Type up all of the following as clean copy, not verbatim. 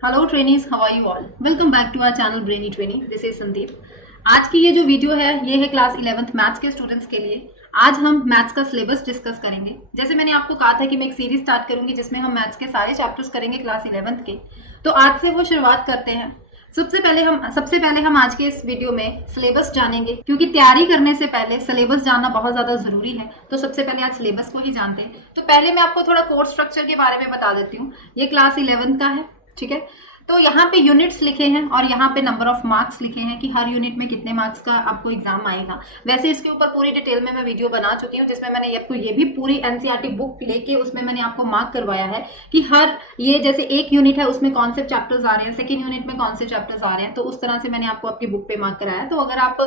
Hello trainees, how are you all? Welcome back to our channel Brainy Trainee. This is Sandeep. आज की ये जो video है ये है क्लास 11th मैथ्स के स्टूडेंट्स के लिए। आज हम मैथ्स का सिलेबस डिस्कस करेंगे। जैसे मैंने आपको कहा था कि मैं एक सीरीज स्टार्ट करूंगी जिसमें हम मैथ्स के सारे चैप्टर्स करेंगे क्लास 11th के। तो आज से वो शुरुआत करते हैं। सबसे पहले हम आज के इस वीडियो में सिलेबस जानेंगे, क्योंकि तैयारी करने से पहले सिलेबस जानना बहुत ज्यादा जरूरी है। तो सबसे पहले आज सिलेबस को ही जानते हैं। तो पहले मैं आपको थोड़ा कोर्स स्ट्रक्चर के बारे में बता देती हूँ। ये क्लास 11th का है, ठीक है। तो यहाँ पे यूनिट्स लिखे हैं और यहाँ पे नंबर ऑफ मार्क्स लिखे हैं कि हर यूनिट में कितने मार्क्स का आपको एग्जाम आएगा। वैसे इसके ऊपर पूरी डिटेल में मैं वीडियो बना चुकी हूँ, जिसमें मैंने आपको ये भी पूरी एनसीईआरटी बुक लेके उसमें मैंने आपको मार्क करवाया है कि हर ये जैसे एक यूनिट है उसमें कौन से चैप्टर्स आ रहे हैं, सेकेंड यूनिट में कौन से चैप्टर्स आ रहे हैं। तो उस तरह से मैंने आपको आपकी बुक पे मार्क कराया है। तो अगर आप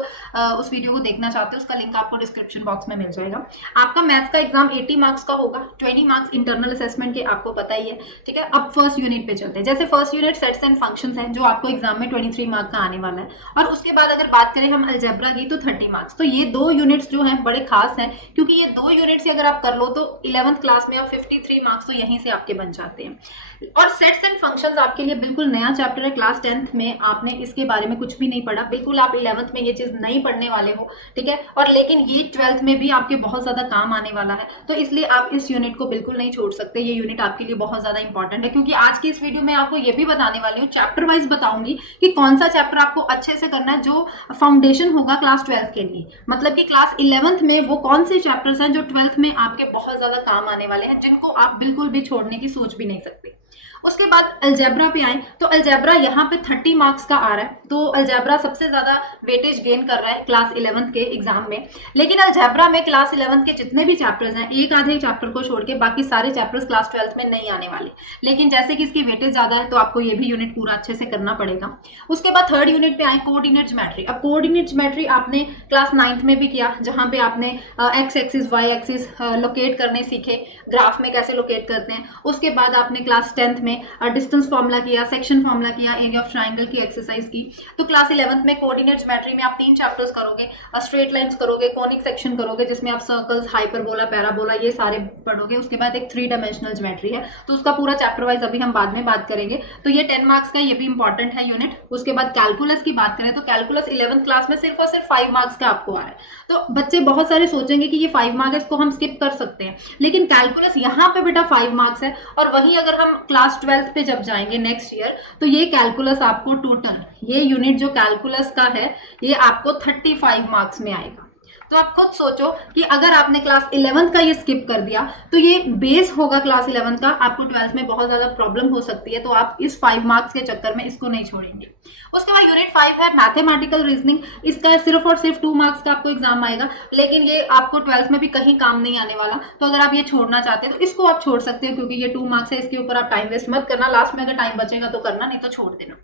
उस वीडियो को देखना चाहते हो उसका लिंक आपको डिस्क्रिप्शन बॉक्स में मिल जाएगा। आपका मैथ्स का एग्जाम 80 मार्क्स का होगा, 20 मार्क्स इंटरनल असेसमेंट के, आपको पता ही है, ठीक है। अब फर्स्ट यूनिट पे चलते हैं। जैसे first unit sets and functions है जो आपको एग्जाम में 23 मार्क का आने वाला है। और उसके बाद अगर बात करें हम अलजेब्रा की तो 30 मार्क्स। तो ये दो यूनिट्स जो हैं बड़े खास हैं, क्योंकि ये दो यूनिट्स अगर आप कर लो तो 11th क्लास में आप 53 मार्क्स तो यहीं से आपके बन जाते हैं। और सेट्स एंड फंक्शंस आपके लिए बिल्कुल नया चैप्टर है। क्लास 10th में आपने इसके बारे में कुछ भी नहीं पढ़ा, बिल्कुल आप 11th में ये चीज नहीं पढ़ने वाले हो, ठीक है। और लेकिन ये 12th में भी आपके बहुत ज्यादा काम आने वाला है। तो इसलिए आप इस यूनिट को बिल्कुल नहीं छोड़ सकते। ये यूनिट आपके लिए बहुत ज्यादा इंपॉर्टेंट है, क्योंकि आज की इस वीडियो में आपको ये भी बताने वाली हूँ, चैप्टर वाइज बताऊंगी कि कौन सा चैप्टर आपको अच्छे से करना है, जो फाउंडेशन होगा क्लास 12th के लिए। मतलब कि क्लास 11th में वो कौन से चैप्टर्स हैं जो 12th में आपके बहुत ज्यादा काम आने वाले हैं, जिनको आप बिल्कुल भी छोड़ने की सोच भी नहीं सकते। उसके बाद अलजेब्रा पे आए तो अलजेब्रा यहाँ पे 30 मार्क्स का आ रहा है। तो अलजेब्रा सबसे ज्यादा वेटेज गेन कर रहा है क्लास 11th के एग्जाम में। लेकिन अलजेब्रा में क्लास 11th के जितने भी चैप्टर्स हैं, एक आधे चैप्टर को छोड़ के बाकी सारे चैप्टर्स क्लास 12th में नहीं आने वाले। लेकिन जैसे कि इसकी वेटेज ज्यादा है तो आपको ये भी यूनिट पूरा अच्छे से करना पड़ेगा। उसके बाद थर्ड यूनिट पे आए कोऑर्डिनेट ज्योमेट्री। अब कोऑर्डिनेट ज्योमेट्री आपने क्लास 9th में भी किया, जहां पे आपने x axis y axis locate करने सीखे, ग्राफ में कैसे लोकेट करते हैं। उसके बाद आपने क्लास 10th में डिस्टेंस फॉर्मूला किया, सेक्शन फॉर्मूला किया, एरिया ऑफ ट्राइंगल की एक्सरसाइज की। तो क्लास 11th में कोऑर्डिनेट ज्योमेट्री में आप 3 चैप्टर्स करोगे, स्ट्रेट लाइंस करोगे, कॉनिक सेक्शन करोगे जिसमें आप सर्कल्स, हाइपरबोला, पैराबोला ये सारे पढ़ोगे। उसके बाद एक 3 डायमेंशनल ज्योमेट्री है, तो उसका पूरा चैप्टर वाइज अभी हम बाद में बात करेंगे। तो ये 10 मार्क्स का ये भी इंपॉर्टेंट है यूनिट। उसके बाद कैलकुलस की बात करें तो कैलकुलस 11th क्लास में सिर्फ और सिर्फ 5 मार्क्स का आपको आ रहा है। तो बच्चे बहुत सारे सोचेंगे कि ये 5 मार्क्स इसको हम स्किप कर सकते हैं, लेकिन कैलकुलस यहाँ पे बेटा 5 मार्क्स है। और वहीं अगर हम क्लास 12th पे जब जाएंगे नेक्स्ट ईयर, तो ये कैलकुलस आपको टोटल, ये यूनिट जो कैलकुलस का है, ये आपको 35 मार्क्स में आएगा। तो आप खुद सोचो कि अगर आपने क्लास 11th का ये स्किप कर दिया तो ये बेस होगा क्लास 11th का, आपको 12th में बहुत ज्यादा प्रॉब्लम हो सकती है। तो आप इस 5 मार्क्स के चक्कर में इसको नहीं छोड़ेंगे। उसके बाद यूनिट 5 है मैथमेटिकल रीजनिंग। इसका सिर्फ और सिर्फ 2 मार्क्स का आपको एग्जाम आएगा, लेकिन ये आपको 12th में भी कहीं काम नहीं आने वाला। तो अगर आप ये छोड़ना चाहते हैं तो इसको आप छोड़ सकते हो, क्योंकि ये 2 मार्क्स है, इसके ऊपर आप टाइम वेस्ट मत करना। लास्ट में अगर टाइम बचेगा तो करना, नहीं तो छोड़ देना।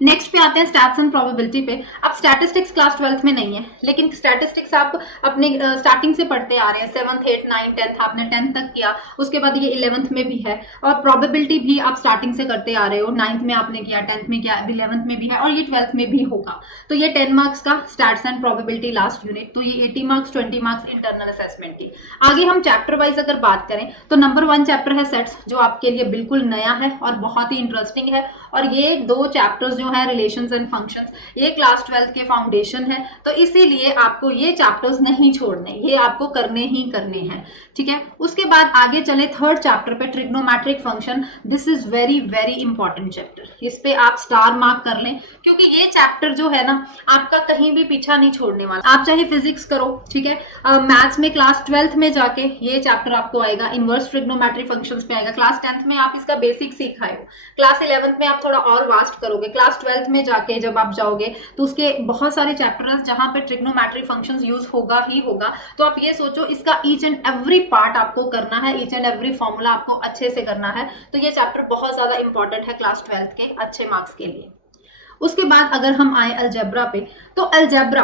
नेक्स्ट पे आते हैं स्टैट्स एंड प्रोबेबिलिटी पे। अब स्टैटिस्टिक्स क्लास 12th में नहीं है, लेकिन स्टैटिस्टिक्स आप अपने स्टार्टिंग से पढ़ते आ रहे हैं, 7th 8th 9th 10th आपने 10th तक किया। उसके बाद ये 11th में भी है, और प्रोबेबिलिटी भी आप स्टार्टिंग से करते आ रहे हो, 9th में आपने किया, 10th में किया, 11th में भी है, और ये 12th में भी होगा। तो ये 10 मार्क्स का stats and probability last unit. तो ये 80 मार्क्स, 20 मार्क्स इंटरनल असेसमेंट की। आगे हम चैप्टर वाइज अगर बात करें तो नंबर 1 चैप्टर है सेट्स, जो आपके लिए बिल्कुल नया है और बहुत ही इंटरेस्टिंग है। और ये 2 चैप्टर्स जो है रिलेशंस एंड फंक्शंस, ये क्लास 12th के फाउंडेशन है। तो इसीलिए आपको ये चैप्टर्स नहीं छोड़ने, ये आपको करने ही करने हैं, ठीक है। उसके बाद आगे चले थर्ड चैप्टर पे, trigonometric function. This is very very important chapter. इस पे आप स्टार मार्क कर लें, क्योंकि ये चैप्टर जो है ना आपका कहीं भी पीछा नहीं छोड़ने वाला। आप चाहे फिजिक्स करो, ठीक है, मैथ्स में क्लास 12th में जाके ये चैप्टर आपको आएगा, इनवर्स ट्रिग्नोमेट्रिक फंक्शंस पे आएगा। क्लास 10th में आप इसका बेसिक सीख आए हो, क्लास 11th में आप थोड़ा और वास्ट करोगे, क्लास 12th में जाके जब आप जाओगे तो उसके बहुत सारे चैप्टर्स जहां पे ट्रिग्नोमेट्रिक फंक्शंस यूज होगा ही होगा। तो आप ये सोचो इसका ईच एंड एवरी पार्ट आपको करना है, ईच एंड एवरी फॉर्मूला आपको अच्छे से करना है। तो ये चैप्टर बहुत ज्यादा इंपॉर्टेंट है क्लास 12th के अच्छे मार्क्स के लिए। उसके बाद अगर हम आए अलजेब्रा पे, तो अलजेब्रा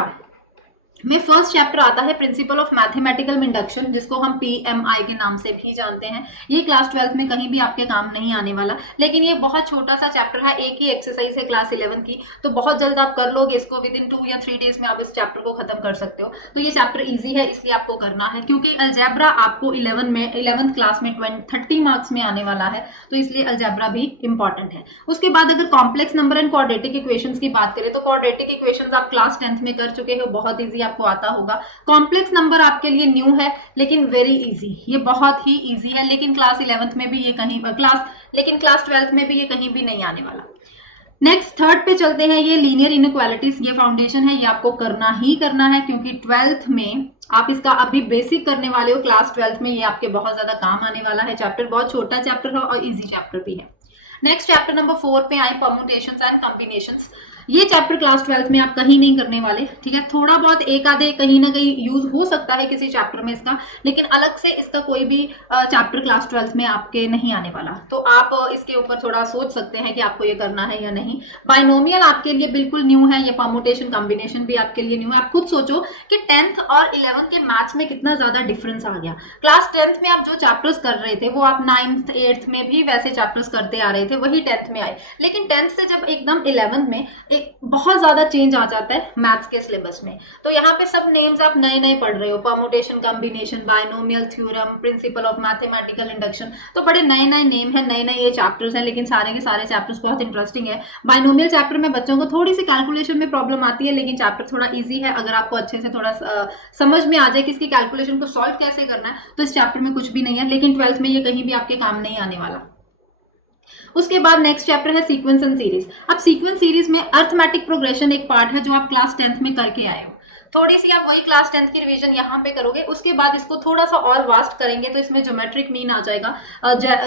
में फर्स्ट चैप्टर आता है प्रिंसिपल ऑफ मैथमेटिकल इंडक्शन, जिसको हम पीएमआई के नाम से भी जानते हैं। ये क्लास 12th में कहीं भी आपके काम नहीं आने वाला, लेकिन ये बहुत छोटा सा चैप्टर है, एक ही एक्सरसाइज है क्लास 11 की, तो बहुत जल्द आप कर लोगे इसको, विद इन 2 या 3 डेज में आप इस चैप्टर को खत्म कर सकते हो। तो ये चैप्टर ईजी है, इसलिए आपको करना है, क्योंकि अलजेब्रा आपको 11th क्लास में 30 मार्क्स में आने वाला है, तो इसलिए अलजेब्रा भी इंपॉर्टेंट है। उसके बाद अगर complex number and quadratic equations की बात करें, तो क्वाड्रेटिक इक्वेशंस आप क्लास 10th में कर चुके हो, बहुत ईजी आपको आता होगा। कॉम्प्लेक्स नंबर आपके लिए न्यू है, लेकिन वेरी इजी, ये बहुत ही इजी है, लेकिन क्लास 11th में भी ये कहीं क्लास 12th में भी ये कहीं भी नहीं आने वाला। नेक्स्ट थर्ड पे चलते हैं, ये लीनियर इनइक्वालिटीज, ये फाउंडेशन है, ये आपको करना ही करना है, क्योंकि 12th में आप इसका अभी बेसिक करने वाले हो, क्लास 12th में ये आपके बहुत ज्यादा काम आने वाला है। चैप्टर बहुत छोटा चैप्टर है और इजी चैप्टर भी है। नेक्स्ट चैप्टर नंबर 4 पे आए, परम्यूटेशंस एंड कॉम्बिनेशंस। ये चैप्टर क्लास 12th में आप कहीं नहीं करने वाले, ठीक है। थोड़ा बहुत एक आधे कहीं ना कहीं यूज हो सकता है किसी चैप्टर में इसका, लेकिन अलग से इसका कोई भी चैप्टर क्लास 12th में आपके नहीं आने वाला। तो आप इसके ऊपर थोड़ा सोच सकते हैं कि आपको ये करना है या नहीं। बाइनोमियल आपके लिए बिल्कुल न्यू है, ये परम्यूटेशन कॉम्बिनेशन भी आपके लिए न्यू है। आप खुद सोचो कि 10th और 11th के मैथ्स में कितना ज्यादा डिफरेंस आ गया। क्लास 10th में आप जो चैप्टर्स कर रहे थे वो आप 9th 8th में भी वैसे चैप्टर्स करते आ रहे थे, वही 10th में आए, लेकिन 10th से जब एकदम 11th में बहुत ज्यादा चेंज आ जाता है मैथ्स के सिलेबस में। तो यहाँ पे सब नेम्स आप नए नए पढ़ रहे हो, permutation combination, binomial theorem, principle of mathematical induction, तो बड़े नए नए नेम है, नए नए ये चैप्टर्स हैं, लेकिन सारे के सारे चैप्टर्स बहुत इंटरेस्टिंग है। बाइनोमियल चैप्टर में बच्चों को थोड़ी सी कैलकुलेशन में प्रॉब्लम आती है, लेकिन चैप्टर थोड़ा ईजी है। अगर आपको अच्छे से थोड़ा समझ में आ जाए कि इसकी कैलकुलेशन को सॉल्व कैसे करना है, तो इस चैप्टर में कुछ भी नहीं है, लेकिन 12th में ये कहीं भी आपके काम नहीं आने वाला। उसके बाद नेक्स्ट चैप्टर है सीक्वेंस एंड सीरीज। अब सीक्वेंस सीरीज में अर्थमेटिक प्रोग्रेशन एक पार्ट है जो आप क्लास 10th में करके आए हो। थोड़ी सी आप वही क्लास 10th की रिवीजन यहाँ पे करोगे, उसके बाद इसको थोड़ा सा और वास्ट करेंगे, तो इसमें ज्योमेट्रिक मीन आ जाएगा,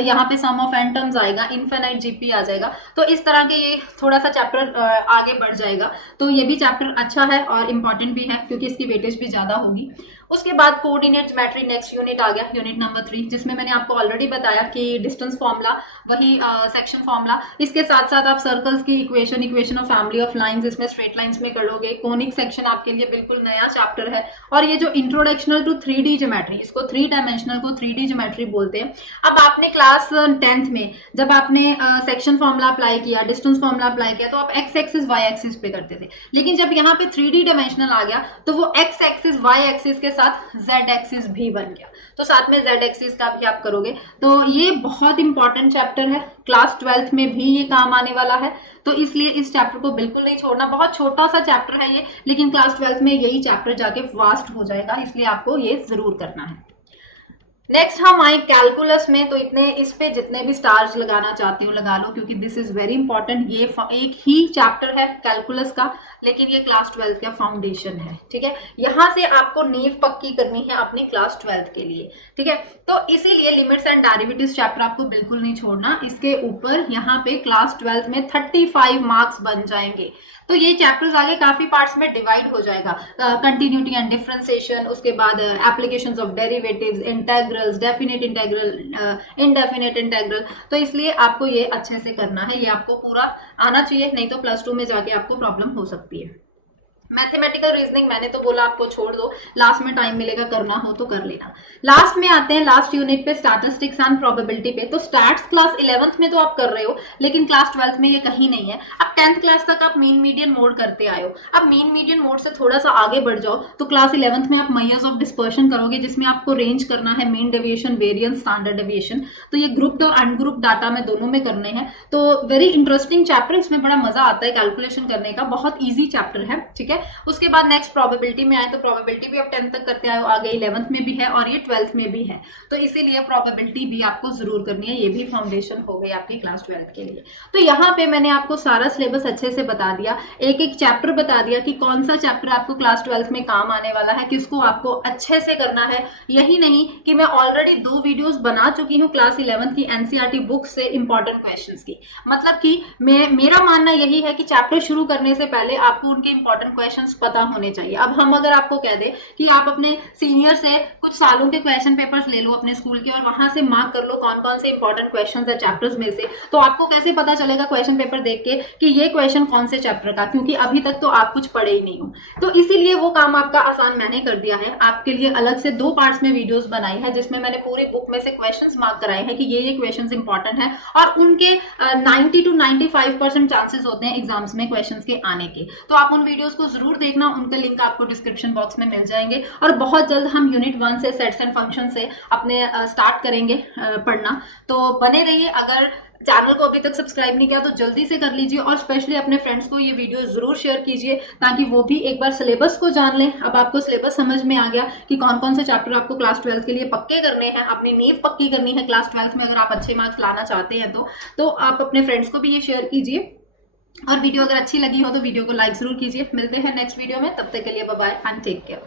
यहाँ पे सम ऑफ एन टर्म्स आएगा, इनफिनाइट जीपी आ जाएगा, तो इस तरह के ये थोड़ा सा चैप्टर आगे बढ़ जाएगा। तो ये भी चैप्टर अच्छा है और इम्पॉर्टेंट भी है, क्योंकि इसकी वेटेज भी ज्यादा होगी। उसके बाद कोऑर्डिनेट ज्योमेट्री नेक्स्ट यूनिट आ गया, यूनिट नंबर 3, जिसमें मैंने आपको ऑलरेडी बताया कि डिस्टेंस फॉर्मूला, वही सेक्शन फॉर्मूला, इसके साथ साथ आप सर्कल्स की equation of family of lines इसमें स्ट्रेट लाइंस में कर लोगे। कोनिक सेक्शन आपके लिए बिल्कुल नया चैप्टर है। और ये जो इंट्रोडक्शनल टू 3D ज्योमेट्री, इसको 3 डायमेंशनल को 3D ज्योमेट्री बोलते हैं। अब आपने क्लास 10th में जब आपने सेक्शन फॉर्मूला अप्लाई किया, डिस्टेंस फॉर्मूला अप्लाई किया, तो आप एक्स एक्सिस वाई एक्सिस पे करते थे, लेकिन जब यहाँ पे 3D डायमेंशनल आ गया तो वो एक्स एक्सिस वाई एक्सिस के साथ जेड एक्सिस भी बन गया, तो साथ में जेड एक्सिस का भी आप करोगे। तो ये बहुत इंपॉर्टेंट चैप्टर है, क्लास 12th में भी ये काम आने वाला है, तो इसलिए इस चैप्टर को बिल्कुल नहीं छोड़ना। बहुत छोटा सा चैप्टर है ये, लेकिन क्लास 12th में यही चैप्टर जाके वास्ट हो जाएगा, इसलिए आपको ये जरूर करना है। नेक्स्ट हम आए कैलकुलस में, तो इतने इस पे जितने भी स्टार्स लगाना चाहती हूँ लगा लो, क्योंकि दिस इज वेरी इंपॉर्टेंट। ये एक ही चैप्टर है कैलकुलस का, लेकिन ये क्लास 12th का फाउंडेशन है, ठीक है। यहाँ से आपको नींव पक्की करनी है अपनी क्लास 12th के लिए, ठीक है। तो इसीलिए लिमिट्स एंड डेरिवेटिव्स चैप्टर आपको बिल्कुल नहीं छोड़ना, इसके ऊपर यहाँ पे क्लास 12th में 35 मार्क्स बन जाएंगे। तो ये चैप्टर्स आगे काफी पार्ट्स में डिवाइड हो जाएगा, कंटिन्यूटी एंड डिफरेंशिएशन, उसके बाद applications of derivatives, integrals, definite integral, indefinite integral. तो इसलिए आपको ये अच्छे से करना है, ये आपको पूरा आना चाहिए, नहीं तो प्लस 2 में जाके आपको प्रॉब्लम हो सकती है। मैथमेटिकल रीजनिंग मैंने तो बोला आपको छोड़ दो, लास्ट में टाइम मिलेगा, करना हो तो कर लेना। लास्ट में आते हैं लास्ट यूनिट पे, स्टैटिस्टिक्स एंड प्रोबेबिलिटी पे। तो स्टैट्स क्लास 11th में तो आप कर रहे हो, लेकिन क्लास 12th में ये कहीं नहीं है। अब 10th क्लास तक आप मीन मीडियन मोड करते आए हो, अब मीन मीडियन मोड से थोड़ा सा आगे बढ़ जाओ तो क्लास 11th में आप मेजर्स ऑफ डिस्पर्शन करोगे, जिसमें आपको रेंज करना है, mean deviation, variance, standard deviation. तो ये ग्रुप्ड और अनग्रुप्ड डाटा में दोनों में करने हैं। तो वेरी इंटरेस्टिंग चैप्टर, इसमें बड़ा मजा आता है कैलकुलेशन करने का, बहुत ईजी चैप्टर है, ठीक है। उसके बाद नेक्स्ट प्रोबेबिलिटी में आए, तो प्रोबेबिलिटी भी आप 10th तक करते आए हो, आगे 11th में भी है और ये 12th में भी है, तो इसीलिए प्रोबेबिलिटी भी आपको जरूर करनी है, ये भी फाउंडेशन हो गई आपकी क्लास 12th के लिए। तो यहाँ पे मैंने आपको सारा सिलेबस अच्छे से बता दिया, एक एक चैप्टर बता दिया कि कौन सा चैप्टर आपको क्लास 12th में काम आने वाला है, किसको आपको अच्छे से करना है। यही नहीं कि मैं ऑलरेडी 2 वीडियोस बना चुकी हूँ क्लास 11th की एनसीईआरटी बुक से इंपॉर्टेंट क्वेश्चंस की, मतलब कि मेरा मानना यही है कि चैप्टर शुरू करने से पहले आपको उनके इंपॉर्टेंट क्वेश्चंस पता होने चाहिए। अब हम अगर आपको कह दें कि आप अपने सीनियर से कुछ सालों के क्वेश्चन पेपर्स ले लो अपने स्कूल के और वहां से मार्क कर लो कौन कौन से इंपॉर्टेंट क्वेश्चन है चैप्टर्स में से, तो आपको कैसे पता चलेगा क्वेश्चन पेपर देख के कि ये क्वेश्चन कौन से चैप्टर का, क्योंकि अभी तक तो आप कुछ पढ़े ही नहीं हो। तो इसीलिए वो काम आपका आसान मैंने कर दिया है। आपके लिए अलग से 2 पार्ट्स में वीडियोस बनाई है जिसमें मैंने पूरी बुक में से क्वेश्चंस मार्क कराए हैं कि ये क्वेश्चंस इंपॉर्टेंट है और उनके 90 to 95% चांसेस होते हैं एग्जाम्स में क्वेश्चंस के आने के। तो आप उन वीडियोस को जरूर देखना, उनका लिंक आपको डिस्क्रिप्शन बॉक्स में मिल जाएंगे। और बहुत जल्द हम यूनिट 1 से सेट्स एंड फंक्शन से अपने स्टार्ट करेंगे पढ़ना। तो बने रहिए। अगर चैनल को अभी तक सब्सक्राइब नहीं किया तो जल्दी से कर लीजिए और स्पेशली अपने फ्रेंड्स को ये वीडियो जरूर शेयर कीजिए ताकि वो भी एक बार सिलेबस को जान लें। अब आपको सिलेबस समझ में आ गया कि कौन कौन से चैप्टर आपको क्लास 12 के लिए पक्के करने हैं, अपनी नींव पक्की करनी है क्लास 12 में अगर आप अच्छे मार्क्स लाना चाहते हैं तो आप अपने फ्रेंड्स को भी ये शेयर कीजिए। और वीडियो अगर अच्छी लगी हो तो वीडियो को लाइक जरूर कीजिए। मिलते हैं नेक्स्ट वीडियो में, तब तक के लिए bye bye and take care.